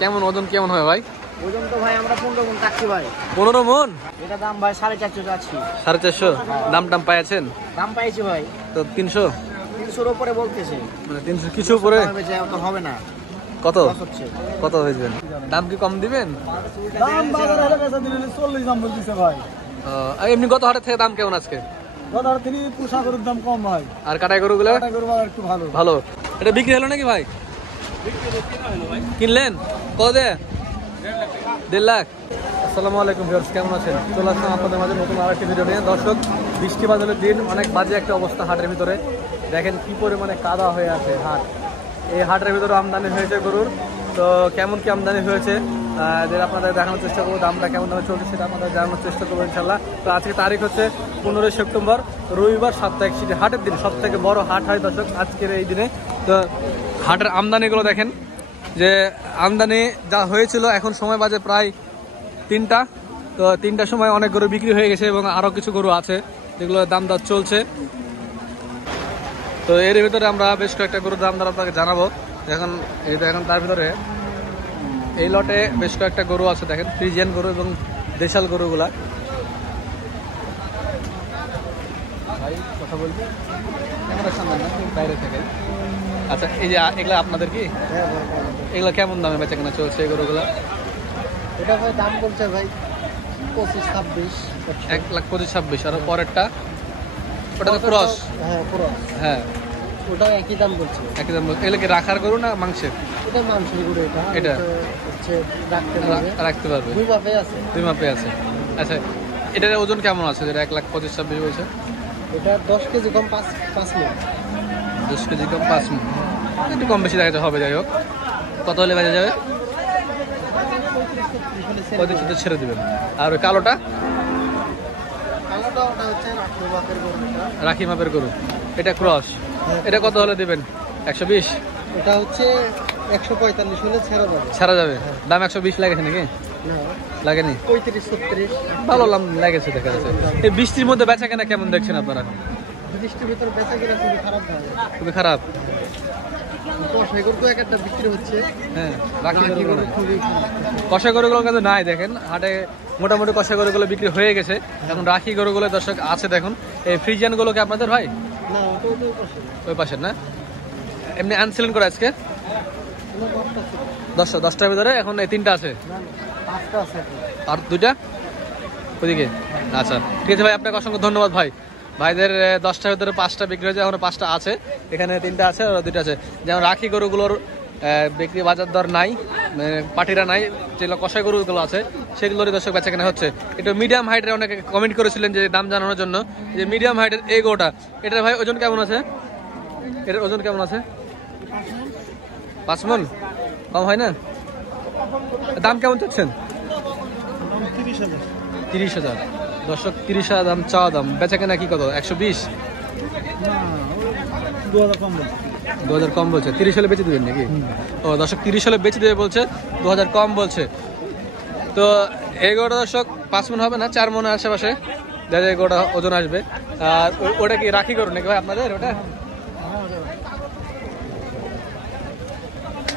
কেমন ওজন কেমন হয় ভাই? ওজন তো ভাই আমরা 15 মণ রাখছি ভাই। 15 মণ? এটা দাম ভাই 450 যাচ্ছি। 450? দাম টাম পাইছেন? দাম পাইছি ভাই। তো 300? 300 এর উপরে বলতেছে। মানে 300 কিছু উপরে তো হবে না। কত কত হইবেন? দাম কি কম দিবেন? দাম বাজারে হলে কাছে দিলে 40 দাম বলতিছে ভাই। এমনি গত হাটের থেকে দাম কেমন আজকে? গত হাটের থেকে পুষা গরুর দাম কম ভাই। আর কাটাই গরুগুলো? কাটাই গরু বাজার একটু ভালো। ভালো। এটা বিক্রি হলো নাকি ভাই? কিনলেন কত দিয়ে? 1.5 লাখ। আসসালামু আলাইকুম ভিউয়ার্স, কেমন আছেন? চলে আসলাম আপনাদের মাঝে নতুন আরেকটি ভিডিও নিয়ে। দর্শক, বৃষ্টি বাদলের দিন, অনেক বাজে একটা অবস্থা হাটের ভিতরে। দেখেন কি পরিমাণে কাদা হয়ে আছে হাট। এই হাটের ভিতরে আমদানি হয়েছে গরুর। তো কেমন কি আমদানি হয়েছে যেটা আপনাদের দেখানোর চেষ্টা করবো, দামটা কেমন দামে চলছে সেটা আপনাদের জানানোর চেষ্টা করবো ইনশাল্লাহ। তো আজকে তারিখ হচ্ছে 15 সেপ্টেম্বর, রবিবার, সাপ্তাহিক শীতের হাটের দিন। সব থেকে বড় হাট হয় দর্শক আজকের এই দিনে। তো হাটের আমদানিগুলো দেখেন, যে আমদানি যা হয়েছিল, এখন সময় বাজে প্রায় 3টা। তো 3টার সময় অনেক গরু বিক্রি হয়ে গেছে এবং আরও কিছু গরু আছে যেগুলোর দাম দর চলছে। তো এর ভিতরে আমরা বেশ কয়েকটা গরুর দাম দর আপনাকে জানাবো। এখন এই দেখেন, তার ভিতরে এই লটে বেশ কয়েকটা গরু আছে দেখেন, ফ্রিজিয়ান গরু এবং দেশাল গরুগুলা। ভাই কথা বলবি ক্যামেরার সামনে না, বাইরে থেকে। আচ্ছা, এই যে এগুলা আপনাদের কি? এগুলা কেমন দামে বেচা কেনা চলছে এই গরুগুলা? এটা ভাই দাম বলছে ভাই 25-26। 1,25,26। আর পরেরটা ওটা তো ক্রস? হ্যাঁ ক্রস। হ্যাঁ, ওটা একই দাম বলছে। একই দাম বলছে। এগুলো কি রাখার গরু না মাংসের? এটা মাংসের গরু। এটা হচ্ছে রাখতে পারবে। দুই মাপে আছে। দুই মাপে আছে। আচ্ছা, এটার ওজন কেমন আছে যেটা 1,25,26 বলছে? এটা 10 কেজি কম 5 মণ। 10 কেজি কম 5 মণ। একটু কম বেশি দেখা হবে, যাই হোক। কত হলে বেজে যাবে? 35 ছেড়ে দিবেন। আর ওই কালোটা? ওটা হচ্ছে রাখি মাপের গরু। এটা ক্রস। এটা কত হলে দিবেন? 120? এটা হচ্ছে 145 হলে ছাড়া যাবে। দাম 120 লাগেছে নাকি? লাগেনি? 35-36 ভালো লাগেছে দেখা যাচ্ছে। এই বৃষ্টির মধ্যে বেচা কেনা কেমন দেখছেন আপনারা? বৃষ্টির ভিতরে বেচা কেনা খুবই খারাপ ভাই। খুবই খারাপ। কষাই গরু তো একটা বিক্রি হচ্ছে। হ্যাঁ, রাখি গরুগুলো নাই। কষাই গরুগুলো কিন্তু নাই। দেখেন হাটে মোটামুটি কষাই গরুগুলো বিক্রি হয়ে গেছে। এখন রাখি গরুগুলো দর্শক আছে দেখুন। এই ফ্রিজিয়ান গুলো কি আপনাদের ভাই? না, ওই পাশের না? এমনি আনসিলেন করে আজকে 10টার ভিতরে এখন এই 3টা আছে। আর 2টা ওইদিকে। আচ্ছা, ঠিক আছে ভাই, আপনাকে অসংখ্য ধন্যবাদ ভাই। ভাইদের 10টার ভিতরে 5টা বিক্রি হয়েছে, এখনো 5টা আছে। এখানে 3টা আছে আর 2টা আছে। যেমন রাখি গরুগুলোর বিক্রি বাজার দর নাই, পাটিরা নাই। যেগুলো কষাই গরুগুলো আছে সেগুলোরই দর্শক বেচা কেনা হচ্ছে। এটা মিডিয়াম হাইটের অনেকে কমেন্ট করেছিলেন যে দাম জানানোর জন্য, যে মিডিয়াম হাইটের এই গরুটা, এটার ভাই ওজন কেমন আছে? এটার ওজন কেমন আছে? 5 মণ? কম হয় না? দাম কেমন চাচ্ছেন? 30,000। দর্শক 30,000 দাম, চাওয়া দাম। বেচা কেনা কি কত? 120? 2000 কম বলছে। 30 হলে বেচে দেবেন নাকি? ও দর্শক, 30 হলে বেচে দেবে বলছে, 2000 কম বলছে। তো এই গরুটা দর্শক 5 মণ হবে না, 4 মণের আশেপাশে দেখা যায় গরুটা ওজন আসবে। আর ওটা কি রাখি গরু নাকি ভাই আপনাদের?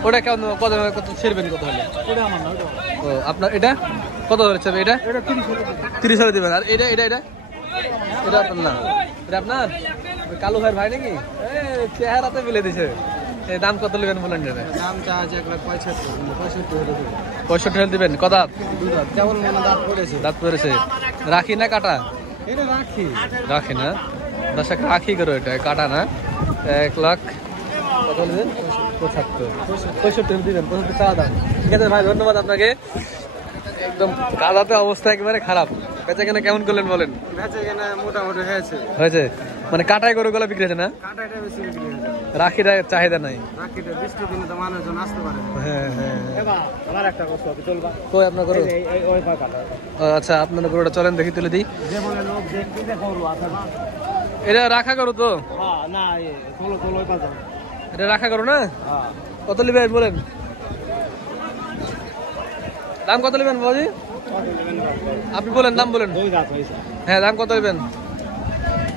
ওটা কেমন কত ছেড়বেন? কত হলে? ও আপনার এটা কত হচ্ছে? এটা 30 হলে দেবেন। আর এটা এটা এটা এটা আপনার না? এটা আপনার কালু ভাইয়ের ভাই নাকি? চেহারাতে মিলে দিছে। দাম কত নেবেন বলেন? দাম চার্জ 1,65,000। 65 হলে দিবেন। কত দাঁত? যেমন দাঁত পড়েছে। দাঁত পড়েছে। রাখি না কাটা? এটা রাখি। রাখি না দর্শক, রাখি করো, এটা কাটা না। 1 লাখ কত নেবেন? 65 দিবেন। 65 চাওয়া দাম। ঠিক আছে ভাই, ধন্যবাদ আপনাকে। একদম কাদাতে অবস্থা একেবারে খারাপ। বেচা কেনা কেমন করলেন বলেন? বেচা কেনা মোটামুটি হয়েছে। মানে কাটাই গরুগুলো বিক্রি হয়েছে না? কাটাইটা বেশি বিক্রি হয়েছে। রাখিটা চাহিদা নাই। রাখিটা বৃষ্টির দিনে তো মানুষজন আসতে পারে। হ্যাঁ হ্যাঁ। আমার একটা কথা চলবা। কই আপনার গরু? ওই পা কাটা। আচ্ছা, আপনার গরুটা চলেন দেখি, তুলে দিই। যে বলে লোক দেখতে গরু আছে না? এটা রাখা গরু তো? হ্যাঁ, না চলো ওই পা যাও। এটা রাখা গরু না? হ্যাঁ। কত নেবেন বলেন? দাম কত নেবেন বাবুজি? আপনি বলেন, দাম বলেন। হ্যাঁ, দাম কত নেবেন?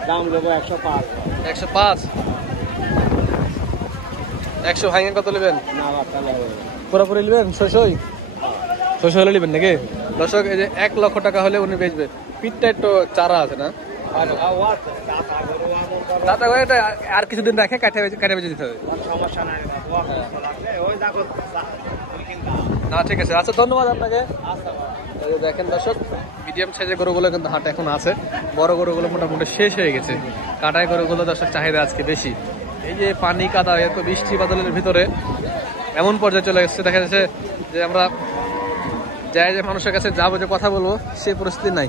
দাম দেবো 105। 105? 100 ভাঙেন কত নেবেন? না, পুরোপুরি নেবেন? শৈশই হলে নেবেন নাকি? দর্শক এই যে 1 লক্ষ টাকা হলে উনি বেচবে। পিঠটা একটু চারা আছে না? দাদা এটা আর কিছুদিন রাখে কাটে বেঁচে দিতে হবে। না ঠিক আছে, আচ্ছা ধন্যবাদ আপনাকে। দেখেন দর্শক, মিডিয়াম সাইজের গরুগুলো কিন্তু হাট এখন আছে, বড় গরুগুলো মোটামুটি শেষ হয়ে গেছে। কাটাই গরুগুলো দর্শক চাহিদা আজকে বেশি। এই যে পানি কাদা এত বৃষ্টি বাদলের ভিতরে এমন পর্যায়ে চলে এসেছে, দেখা যাচ্ছে যে আমরা যাই যে মানুষের কাছে যাবো, যে কথা বলবো সে পরিস্থিতি নাই।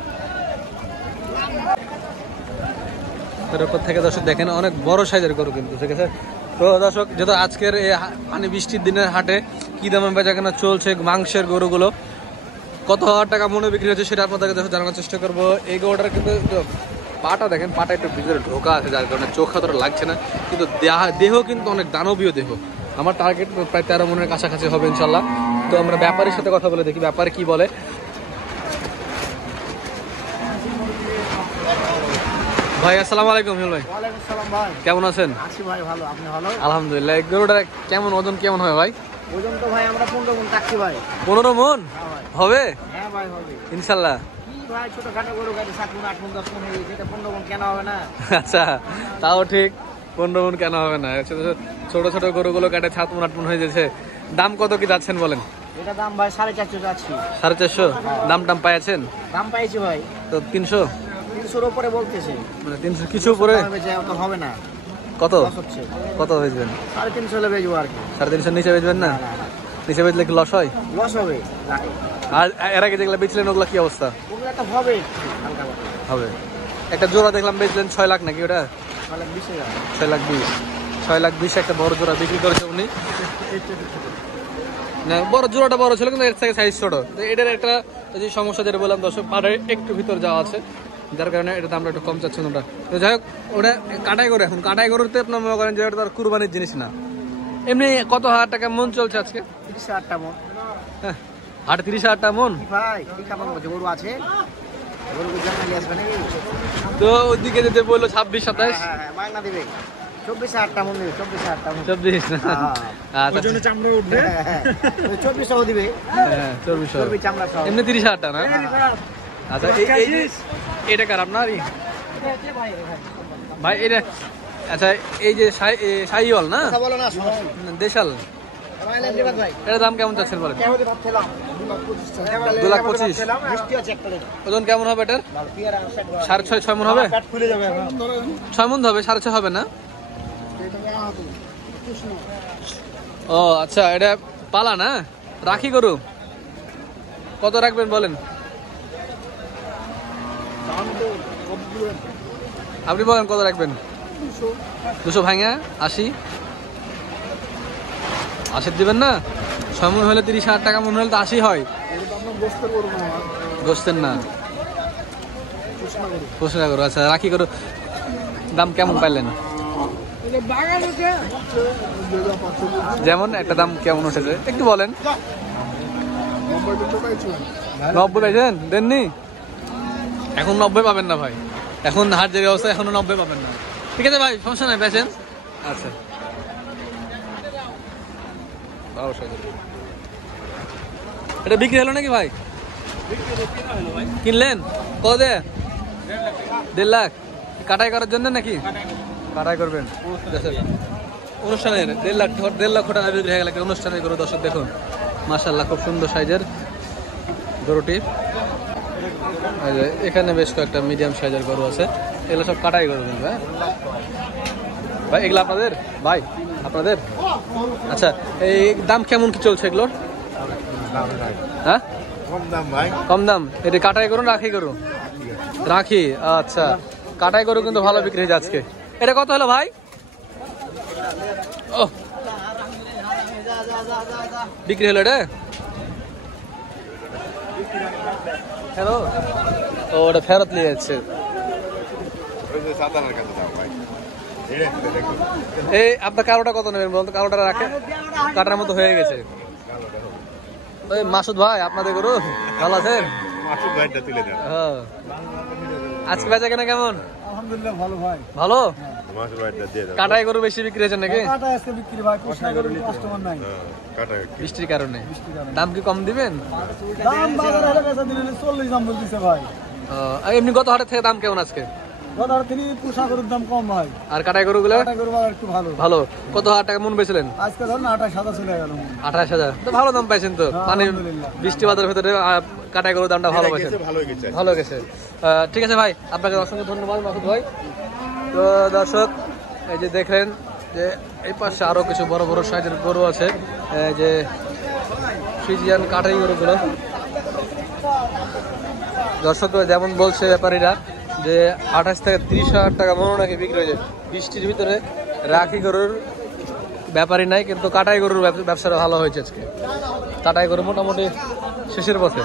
তার উপর থেকে দর্শক দেখেন অনেক বড় সাইজের গরু কিন্তু, ঠিক আছে। তো দর্শক, যেহেতু আজকের এই মানে বৃষ্টির দিনের হাটে কি দামে বেচা কেনা চলছে মাংসের গরুগুলো, কত হাজার টাকা মনে বিক্রি হচ্ছে সেটা আপনাদেরকে জানানোর চেষ্টা করবো। এই গরুটার কিন্তু পাটা দেখেন, পাটা একটু ভিতরে ঢোকা আছে, যার কারণে চোখ হাতটা লাগছে না, কিন্তু দেহ কিন্তু অনেক দানবীয় দেহ। আমার টার্গেট প্রায় 13 মনের কাছাকাছি হবে ইনশাল্লাহ। তো আমরা ব্যাপারীর সাথে কথা বলে দেখি ব্যাপারে কি বলে। ভাই আসসালামু আলাইকুম। হিমেল ভাই কেমন আছেন? আলহামদুলিল্লাহ। এই গরুটা কেমন ওজন কেমন হয় ভাই? ওজন তো ভাই আমরা 15 মণ রাখছি ভাই। 15 মণ হবে? হ্যাঁ ভাই হবে ইনশাল্লাহ। কি ভাই ছোটখাটো গরু গাড়ি 7 মণ 8 মণ 10 মণ হয়ে যেটা 15 মণ কেন হবে না? আচ্ছা তাও ঠিক, 15 মণ কেন হবে না? ছোট ছোট গরুগুলো কাটে 7 মণ 8 মণ হয়ে যাচ্ছে। দাম কত কি যাচ্ছেন বলেন? এটা দাম ভাই 450 যাচ্ছি। 450? দাম পাইছেন? দাম পাইছি ভাই তো 300 300 উপরে বলতেছে, মানে 300 কিছু উপরে হবে না। কত কত বেচবেন? 350 হলে বেচবো আর কি। 350 নিচে বেচবেন না? নিচে বেচলে কি লস হয়? লস হবে। আর এর আগে যেগুলো বেচলেন ওগুলা কি অবস্থা? ওগুলা তো হবে হালকা হবে। একটা জোড়া দেখলাম বেচলেন 6 লাখ নাকি? ওটা 6 লাখ 20। 6 লাখ 20 একটা বড় জোড়া বিক্রি করেছে উনি। না বড় জোড়াটা বড় ছিল কিন্তু এর থেকে সাইজ ছোট। এটার একটা যে সমস্যা যেটা বললাম দর্শক, পাড়ে একটু ভিতর যাওয়া আছে, যার কারণে এটা দামটা একটু কম চাচ্ছেন ওটা। তো যাই হোক, ওটা কাটাই করে, এখন কাটাই গরুতে আপনার মনে করেন যে ওটা তার কুরবানির জিনিস না। এমনি কত হাজার টাকা মন চলছে আজকে? 30,000 টাকা মণ। হ্যাঁ, 38,000 টাকা মন ভাই কি কাপড় গরু আছে, গরু জানালি আসবে নাকি? তো ওদিকে যেতে বললো 26 27। হ্যাঁ মাইনা দিবে 24,000 টাকা মণ দিবে। 24,000 টাকা মণ। 24 না? আচ্ছা ওজনে চামড়া উঠবে। 2400 দিবে। হ্যাঁ 2400 চামড়া সহ। এমনি 30,000 টাকা না? আচ্ছা এটা কার আপনারই ভাই? এটা আচ্ছা, এই যে শাহিওয়াল না বলো না দেশাল, এটার দাম কেমন চাচ্ছেন বলেন? 2,25,000। ওজন কেমন হবে এটার? 6.5 মণ হবে? 6 মণ হবে, 6.5 হবে না? ও আচ্ছা, এটা পালা না রাখি গরু। কত রাখবেন বলেন? আপনি বলেন কত রাখবেন? 200 ভাঙা 80 দিবেন না? 6 মণ হলে 30,000 টাকা মন হলে তো 80 হয়। গোস্তের না, পোষা গরু। আচ্ছা রাখি গরু দাম কেমন পাইলেন? যেমন একটা দাম কেমন উঠেছে একটু বলেন। 90 পাইছেন? দেননি? এখন 90 পাবেন না ভাই, এখন হাট যে অবস্থা এখনো 90 পাবেন না। ঠিক আছে ভাই, সমস্যা নাই, বেচেন। আচ্ছা এটা বিক্রি হলো নাকি ভাই? কিনলেন কত দিয়ে? 1.5 লাখ। কাটাই করার জন্য নাকি? কাটাই করবেন অনুষ্ঠানের 1.5 লক্ষ টাকা বিক্রি হয়ে গেল একটা অনুষ্ঠানের গরু। দর্শক দেখুন মাশাআল্লাহ, খুব সুন্দর সাইজের গরুটি। এখানে বেশ কয়েকটা মিডিয়াম সাইজের গরু আছে, এগুলো সব কাটাই গরু কিন্তু। হ্যাঁ ভাই এগুলো আপনাদের? ভাই আপনাদের? আচ্ছা এই দাম কেমন কি চলছে এগুলোর? হ্যাঁ কম দাম। এটা কাটাই গরু রাখি গরু? রাখি। আচ্ছা কাটাই গরু কিন্তু ভালো বিক্রি হয়েছে আজকে। এটা কত হলো ভাই? ও বিক্রি হলো এটা? হ্যালো, ও ওটা ফেরত নিয়ে যাচ্ছে। এই আপনার কালোটা কত নেবেন বলতো? কালোটা রাখে কাটার মতো হয়ে গেছে। ওই মাসুদ ভাই আপনাদের গরু ভালো আছেন? আজকে বেচা কেনা কেমন? আলহামদুলিল্লাহ ভালো ভাই। ভালো? কাটাই গরু বেশি বিক্রি হয়েছে নাকি? কাটাই আজকে বিক্রি ভাই, কৃষ্ণা গরু কাস্টমার নাই। বৃষ্টির কারণে দাম কি কম দিবেন? দাম বাজারে হলে বেচা দিলে 40 দাম বলতেছে ভাই। আর এমনি গত হাটের থেকে দাম কেমন আজকে? গতবার থেকে পোষা গরুর দাম কম ভাই, আর কাটাই গরুগুলো কাটাই গরু বাজার একটু ভালো। ভালো। কত হাজার টাকা মন বেছিলেন? আজকে ধরুন 28,000 চলে গেল। 28,000 তো ভালো দাম পাইছেন তো। মানে বৃষ্টি বাজারের ভিতরে কাটাই গরুর দামটা ভালো পাইছেন, ভালো গেছে। ঠিক আছে ভাই, আপনাকে অসংখ্য ধন্যবাদ মাসুদ ভাই। তো দর্শক, এই যে দেখলেন যে এই পাশে আরো কিছু বড় বড় সাইজের গরু আছে, এই যে ফ্রিজিয়ান কাটাই গরুগুলো। দর্শক যেমন বলছে ব্যাপারীরা যে 28 থেকে 30,000 টাকা মনে নাকি বিক্রি হয়েছে বৃষ্টির ভিতরে। রাখি গরুর ব্যাপারই নাই, কিন্তু কাটাই গরুর ব্যবসাটা ভালো হয়েছে আজকে। কাটাই গরু মোটামুটি শেষের পথে।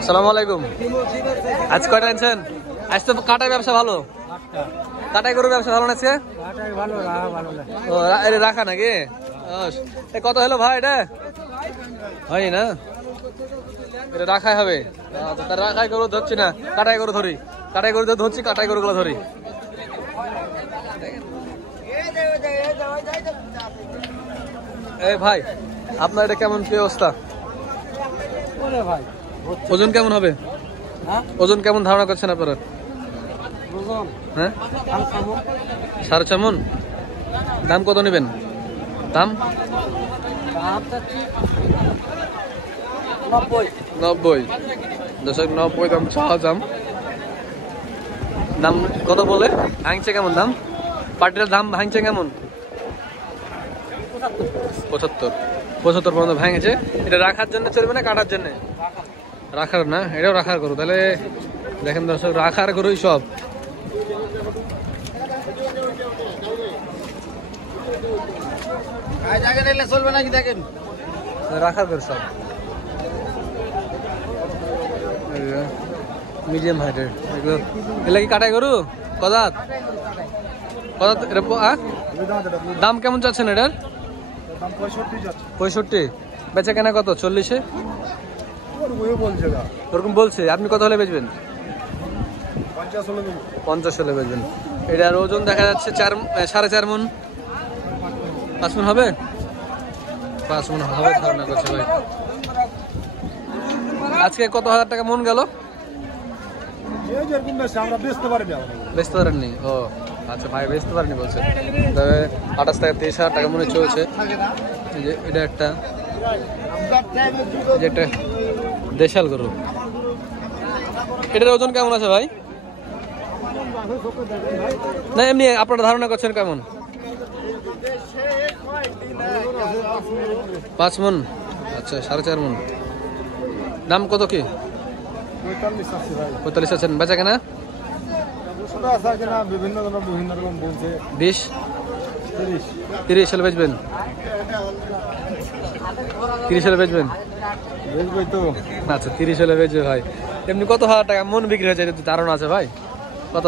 আসসালামু আলাইকুম। আজ কয়টা আনছেন? আজ তো কাটাই ব্যবসা ভালো, কাটাই গরুর ব্যবসা ভালো না আজকে? ও রাখা নাকি? কত হলো ভাই এটা? হয়নি না, এটা রাখাই হবে। রাখাই গরু ধরছি না, কাটাই গরু ধরি। কাটাই গরু ধরছি, কাটাই গরুগুলো ধরি। এই ভাই, আপনার এটা কেমন কি অবস্থা? ওজন কেমন হবে? ওজন কেমন ধারণা করছেন আপনারা? হ্যাঁ, 4.5 মণ। দাম কত নেবেন? দাম 90। দর্শক 90 দাম চাওয়া দাম। দাম কত বলে ভাঙছে কেমন দাম? পাটির দাম ভাঙছে কেমন? 75 পর্যন্ত ভাঙেছে। এটা রাখার জন্য চলবে না কাটার জন্য? রাখার না, এটাও রাখার গরু। তাহলে দেখেন দর্শক, রাখার গরুই সব। চলবে নাকি দেখেন, রাখার গরু সব মিডিয়াম হাইটের। এগুলো কি কাটাই গরু? কদাত কদাত। দাম কেমন চাচ্ছেন এটার? 65। বেচা কেনা কত? 40-এ ওরকম বলছে। আপনি কত হলে বেচবেন? 50 হলে বেচবেন। এটার ওজন দেখা যাচ্ছে 4.5 মণ। 5 মণ হবে? 5 মণ হবে ধারণা করছে ভাই। আজকে কত হাজার টাকা মন গেল? বেচতে পারেননি? ও আচ্ছা ভাই, বেচতে পারেনি বলছে। তবে 28 থেকে 30,000 টাকা মনে চলছে। এটা একটা, যেটা দেশাল গরু। এটার ওজন কেমন আছে ভাই? না এমনি আপনারা ধারণা করছেন কেমন? 5 মণ। আচ্ছা, 4.5 মণ। দাম কত কি? 45 আছেন। বেচা কেনা? বিভিন্ন রকম বলছে। 30 হলে বেচবেন? 30 হলে বেচবেন? তো আচ্ছা, 30 হলে বেচবে ভাই। এমনি কত হাজার টাকা মন বিক্রি হয়েছে ধারণা আছে ভাই? কত?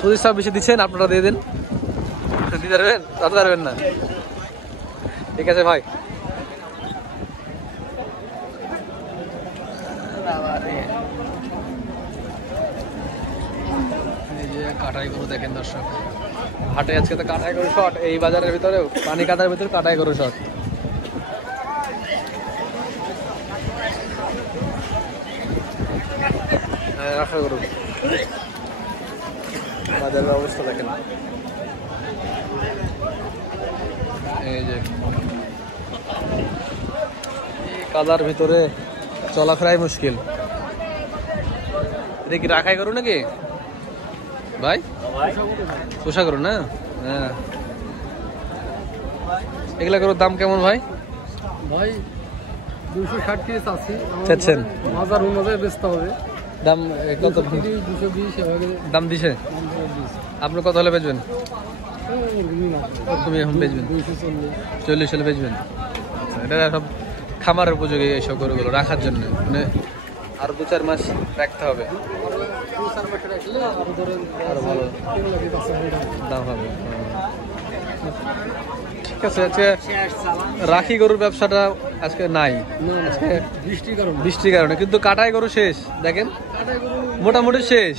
25-26 দিচ্ছেন, আপনারা দিয়ে দেন। দিতে পারবেন? তাতে পারবেন না। ঠিক আছে ভাই। এই যে কাটাই গরু দেখেন দর্শক, হাটে আজকে তো কাটাই গরু শট। এই বাজারের ভিতরে পানি কাটার ভিতরে কাটাই গরু শট। রাখা গরু বাজারের অবস্থা দেখেন। এই যে কাদার ভিতরে চলাফেরাই মুশকিল। এটা কি রাখাই গরু নাকি ভাই? পোষা গরু না? হ্যাঁ। এগুলা গরুর দাম কেমন ভাই? ভাই 260 কেজি চাচ্ছি। চাচ্ছেন? বাজার অনুযায়ী বেচতে হবে। দাম কত? 220 দাম দিছে? আপনি কত হলে বেচবেন? তুমি এখন বেচবেন 40 হলে বেচবেন? আচ্ছা, এটা সব খামারের উপযোগী এইসব গরুগুলো রাখার জন্য, মানে আর 2-4 মাস রাখতে হবে, আরো ভালো দাম হবে। ঠিক আছে, আজকে রাখি গরুর ব্যবসাটা আজকে নাই, আজকে বৃষ্টির কারণে, কিন্তু কাটাই গরু শেষ। দেখেন মোটামুটি শেষ,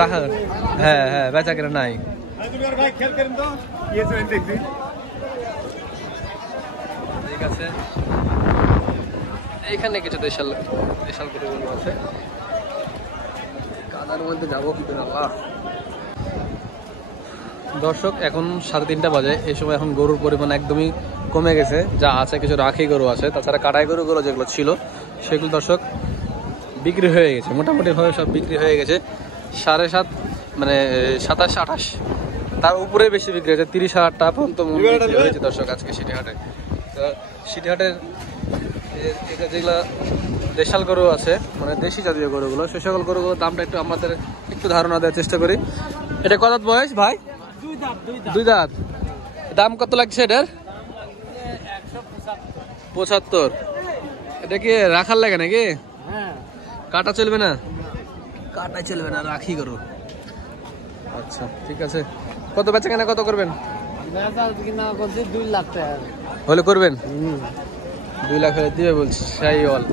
রাখা হ্যাঁ হ্যাঁ বেচা কেনা নাই। ঠিক আছে, এইখানে কিছু দেশাল দেশাল গরুগুলো আছে, কাদার মধ্যে যাবো কি করে আল্লাহ। দর্শক এখন 3:30 বাজে, এই সময় এখন গরুর পরিমাণ একদমই কমে গেছে, যা আছে কিছু রাখি গরু আছে, তাছাড়া কাটাই গরুগুলো যেগুলো ছিল সেগুলো দর্শক বিক্রি হয়ে গেছে, মোটামুটি ভাবে সব বিক্রি হয়ে গেছে। 7.5 মানে 27, 28 তার উপরে বেশি বিক্রি হয়েছে, 30,000 টাকা পর্যন্ত বিক্রি হয়েছে দর্শক আজকে সিটিহাটে। তো সিটিহাটের যেগুলো দেশাল গরু আছে, মানে দেশি জাতীয় গরুগুলো, সে সকল গরুগুলোর দামটা একটু আমাদের একটু ধারণা দেওয়ার চেষ্টা করি। এটা কত দাঁত বয়স ভাই? 2 দাঁত। দাম কত লাগছে এটার? 75। এটা কি রাখার লাগে নাকি? কাটা চলবে না? কাটাই চলবে না, রাখি গরু। আচ্ছা ঠিক আছে, কত বেচা কেনা কত করবেন? 2 লাখ টাকা হলে করবেন? 2 লাখ হলে দিবে বলছি, সেই অল।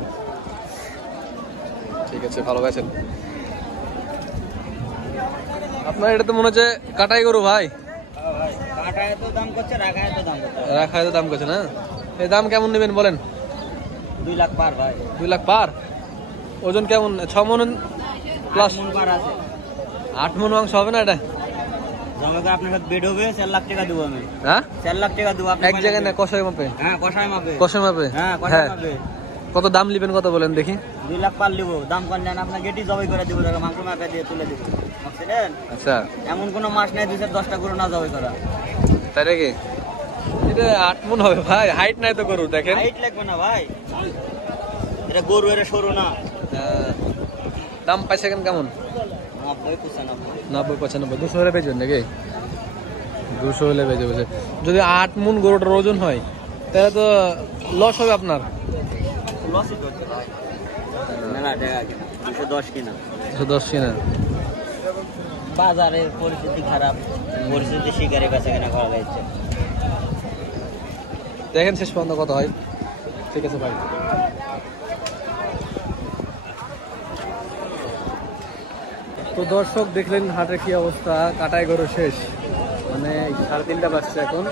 ঠিক আছে, ভালো গেছেন। আপনার এটা তো মনে হচ্ছে কাটাই গরু ভাই? রাখায় তো দাম করছে না, এই দাম কেমন নেবেন বলেন? 2 লাখ পার ভাই। 2 লাখ পার? ওজন কেমন? 6 মন প্লাস? 8 মন মাংস হবে না এটা? আপনার সাথে বেড হবে 4 লাখ টাকা দেবো আমি। হ্যাঁ 4 লাখ টাকা দেবো এক জায়গায় না, কষাই মাপে? হ্যাঁ কষাই মাপে। কষাই মাপে? হ্যাঁ কষাই মাপে। কত দাম নেবেন কত বলেন দেখি? 2 লাখ পার লিবো, দাম কম নেন, আপনার গেটি জবাই করে দেবো, টাকা মাংস মাপে দিয়ে তুলে দেবো, বুঝলেন? আচ্ছা, এমন কোনো মাস নেই 2-10টা গরু না জবাই করা। তাই নাকি? এটা 8 মন হবে ভাই, হাইট নাই তো গরু, দেখেন। হাইট লাগবে না ভাই, এটা গরু, এটা সরু না। দাম পাইছে কেমন? 90-95, 200 হলে বেচবেন নাকি? 200 হলে বেচে বসে। যদি 8 মন গরুটার ওজন হয় তাহলে তো লস হবে আপনার। লসই করতে ভাই, মেলা টাকা কিনা, 210 কিনা। 210 কিনা? বাজারের পরিস্থিতি খারাপ, পরিস্থিতি শিকারে বেচা কেনা করা যাচ্ছে। দেখেন শেষ পর্যন্ত কত হয়। ঠিক আছে ভাই। তো দর্শক দেখলেন হাটের কি অবস্থা, কাটাই গরু শেষ, মানে 3:30 বাজছে এখন,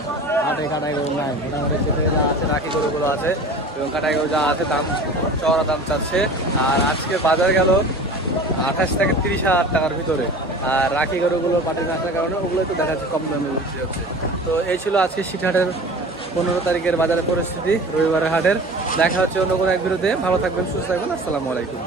হাটে কাটাই গরু নাই, মোটামুটি যেটা যা আছে রাখি গরুগুলো আছে, এবং কাটাই গরু যা আছে দাম চওড়া দাম চাচ্ছে। আর আজকে বাজার গেল 28 থেকে 30,000 টাকার ভিতরে, আর রাখি গরুগুলো পাটে না আসার কারণে ওগুলো তো দেখা যাচ্ছে কম দামে বিক্রি হচ্ছে। তো এই ছিল আজকে সিটিহাটের 15 তারিখের বাজারের পরিস্থিতি, রবিবারের হাটের। দেখা হচ্ছে অন্য কোনো এক ভিডিওতে। ভালো থাকবেন, সুস্থ থাকবেন, আসসালামু আলাইকুম।